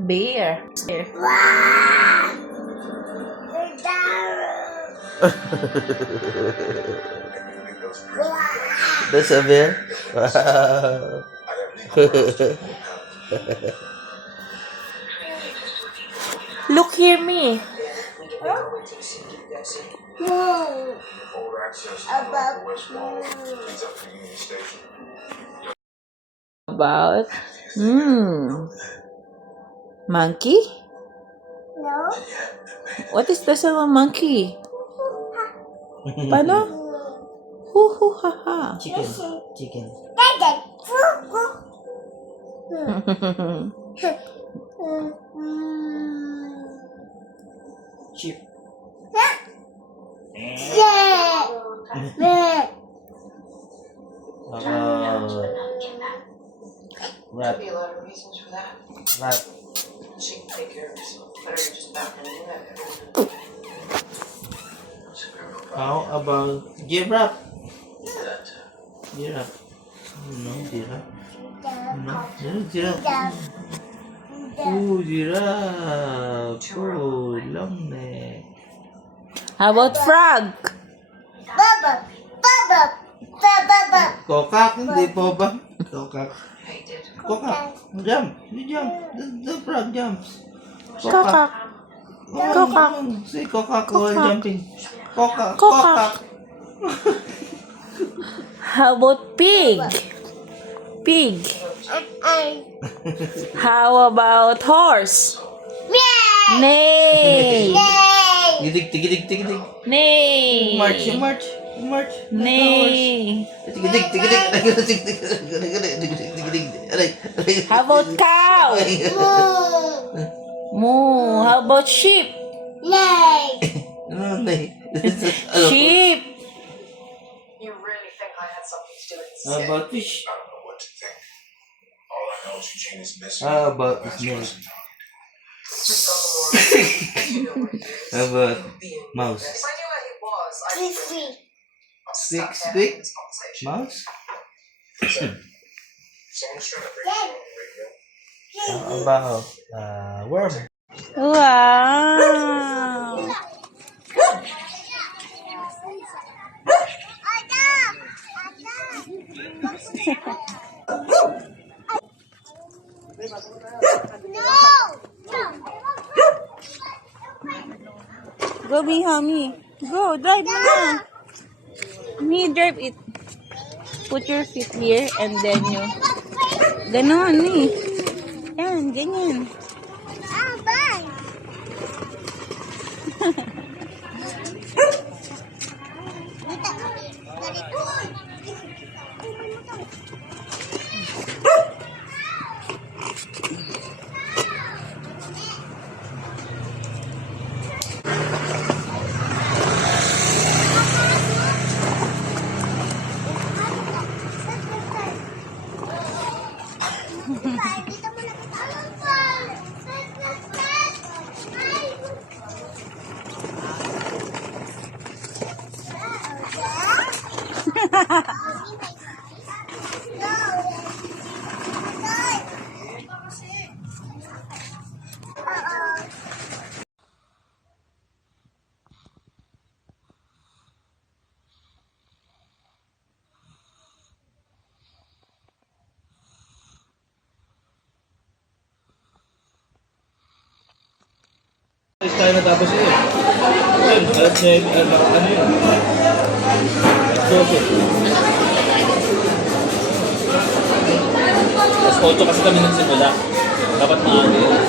Bear. That's a bear? Wow. Look here, me. About monkey? No. What is the sound of monkey? Paano? Hoo hoo ha ha. Chicken. Sheep. Rat. Be a lot of reasons for that. Rat. She can take care of herself. Better just back and do that. How about giraffe? Giraffe. No, giraffe. No, giraffe. Oh, giraffe. Oh, long neck. How about frog? Kokak, hindi po ba? Kokak. I did. Kokak. Jump. You jump. The frog jumps. Kokak. Kokak. Say kokak while Kokak. jumping. Kokak. Kokak. Kokak. How about pig? Pig. How about horse? Neigh. Tigidig, tigidig, tigidig. Neigh. March, you march. You march. Neigh. Tigidig, tigidig. Tigidig. Aray. How about cow? Moo. How about sheep? Ano, nay? Sheep. You really think I had something to do with this? How about fish? I don't know what to think. All I know is Eugene is missing. How about That's snake? what's talking Just got the more. You know where he is. How about Being mouse? If I knew where he was, I'd be I'll Six stop feet? having this conversation. Mouse? Someone's trying to break you on the radio. How about worm? Wow. Go, Miha, me. Go, drive mo na. Me, drive it. Put your feet here and then you... Ganon, me. Yan, ganyan. Alis tayo natapos yun. Yun, alas niya, ano yun? Soso. Alas 8 kasi kami nagsimula. Dapat maaga yun.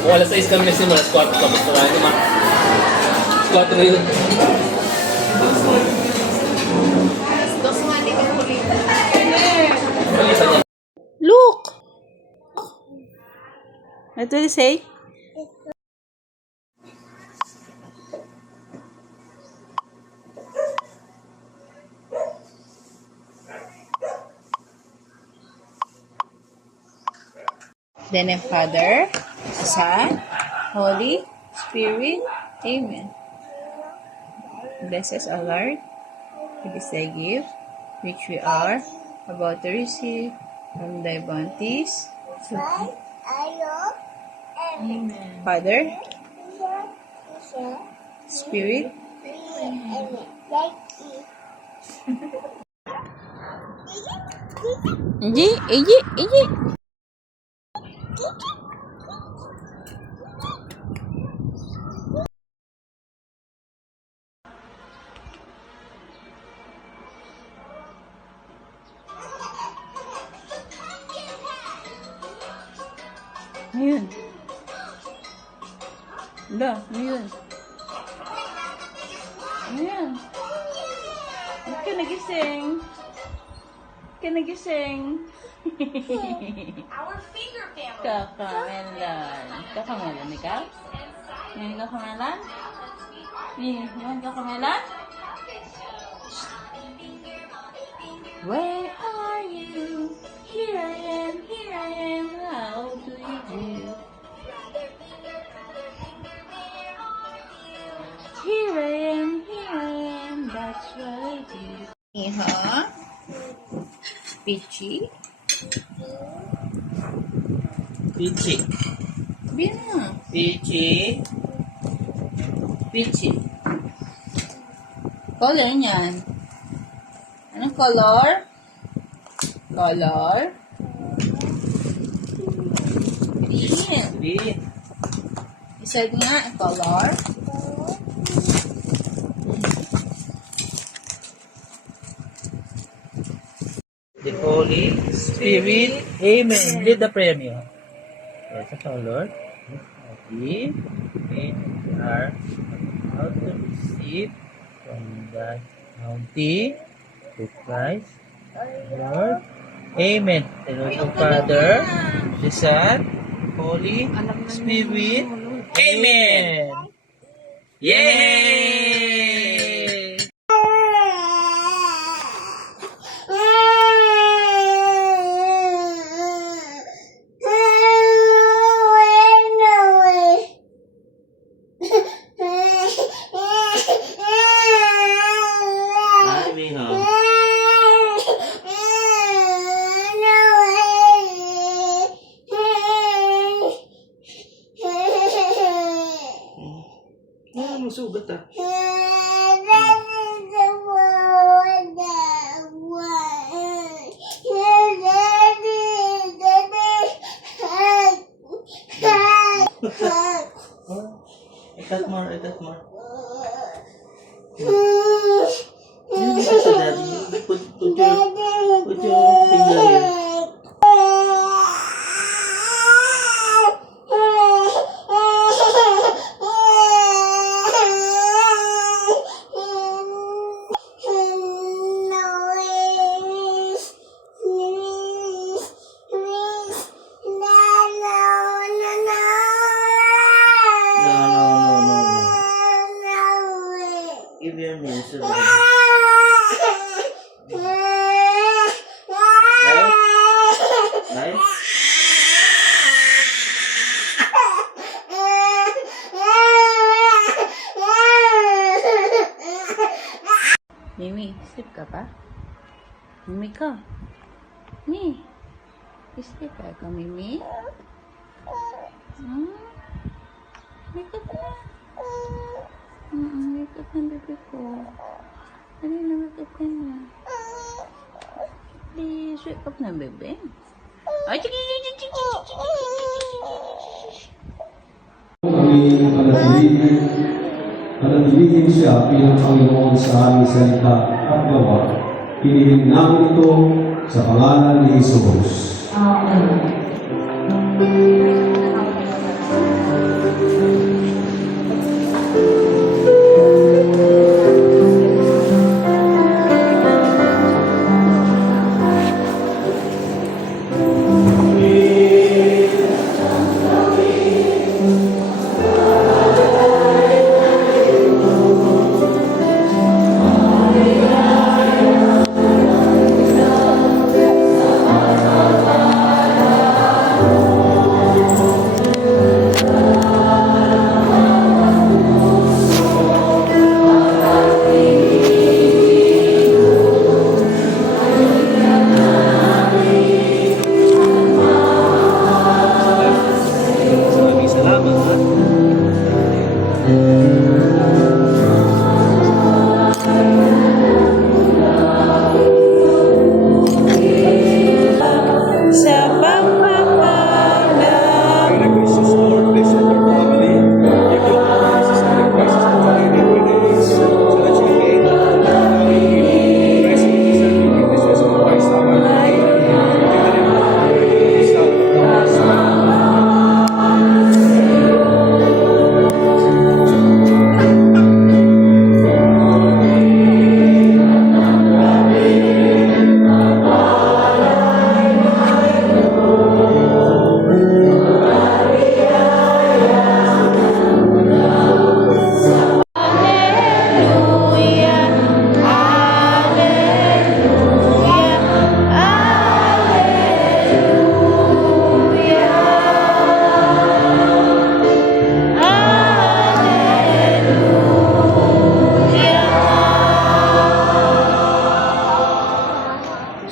Kung alas 6 kami nagsimula, alas 4 tapos na tayo naman. Alas 4 yun. Look! What did you say? Then a Father, a Son, Holy Spirit. Amen. Bless us, O Lord. It is thy gift. which we are about to receive from the bounties. Father, Spirit, Iji, Iji, Iji. Ayun. Da, ayun. Ayun. Ba't ka nagising? Ba't ka nagising? Our finger family. Kakamelan. Kakamelan ikaw? Yan kakamelan? Yan kakamelan? Where are you? Here I am, here I am. How do you do? Here I am, that's what I do. Iha, Pichi, Pichi. Bina, Pichi. Pichi. Color niyan. Anong color? Color? Green. Green. Isa nga, color. The Holy Spirit. Amen. Lead the prayer niyo. Yes, our Lord. We are about to receive from the bounty to Christ, Lord. Amen. The Lord the Father, the Son, Holy Spirit. Amen. Yay! Ay, mijo. Ah, masugat ah. Ikat more, ikat more. Yun, ikat sa daddy. Put your finger here. No. Give your name so that. Right? Mimi, sleep ka pa? Mimi ka. Mimi. Sleep ka, Mimi? Hmm? Wake up na. Wake up na, baby ko. Dali na, wake up ka na. Please, wake up na, baby. Ay, chiki, chiki, chiki, chiki. Manatilihin siya bilang Panginoon sa aming salita at gawa. Hinihiling namin ito sa pangalan ni Jesus.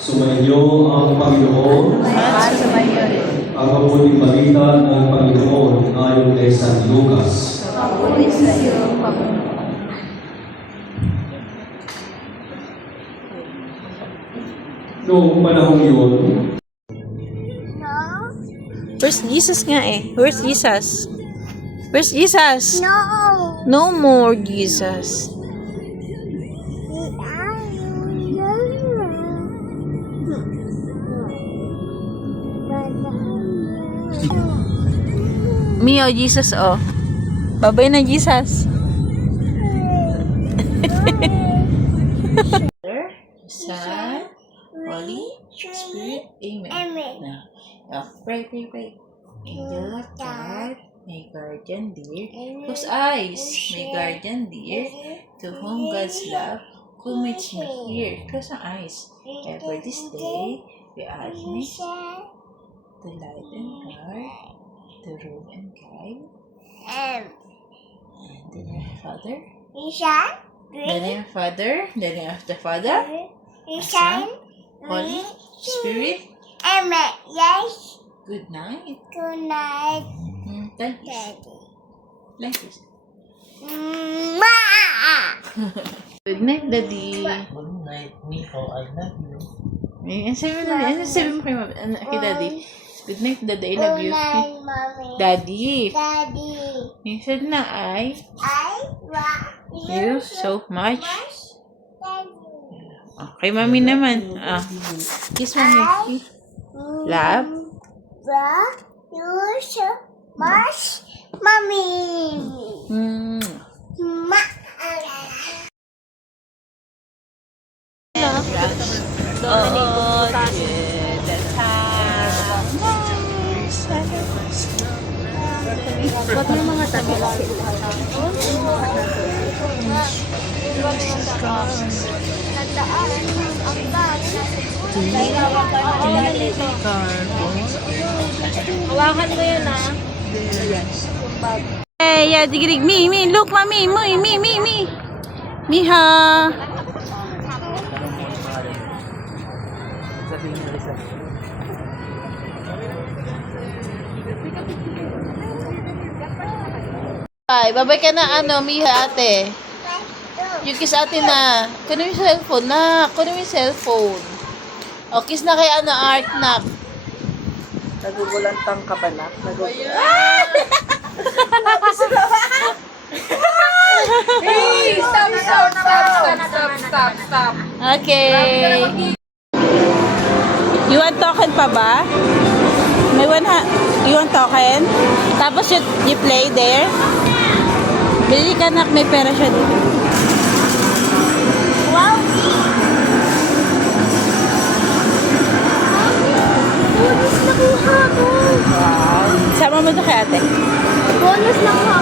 Sumainyo ang Panginoon. At sumayo rin. Ang mabuting balita ng Panginoon ayon kay San Lucas. Papuri sa iyo, Panginoon. Noong panahong yun, No. Where's Jesus nga eh? Where's Jesus? Where's Jesus? No. No more Jesus. Mio, Jesus, oh. Babay na, Jesus. Son, Holy Spirit, Amen. Amen. Now, pray. Angel of God, my guardian dear, whose eyes, my guardian dear, to whom God's love commits me here. Close ang eyes. Ever this day, we ask me to light and guard, to rule and guide. And the name of Father, the name of Father, the name of the Father, Son, Holy Spirit. Amen. Yes. Good night. Good night, Thank you. Daddy. Like this. Mwah! Good night, Daddy. Good night, Nico. I love you. Ano sabi mo kay Daddy? Good night, Daddy. I love Good you. night, Mommy. Daddy. Daddy. You said na I I love you so much. Daddy. Okay, Mami naman. Kiss Mami. Love. Love you so much, Mommy. Ma. Oh, the time. Ba't may mga tagal Hawakan mo yun ah. Hey, yeah, digirig. Me. Look, Mami. Me. Miha. Babay ka na Miha ate. Yung kiss ate na. Kunin mo yung cellphone na. Kunin mo yung cellphone. O, kiss na kay Art na. Nagugulantang ka ba na? Hey! Stop! Okay. You want token pa ba? May you want token? Tapos you play there? Bili ka nak, may pera siya dito. Wow! Bonus nakuha ko! Sama mo to kay ate. Bonus nakuha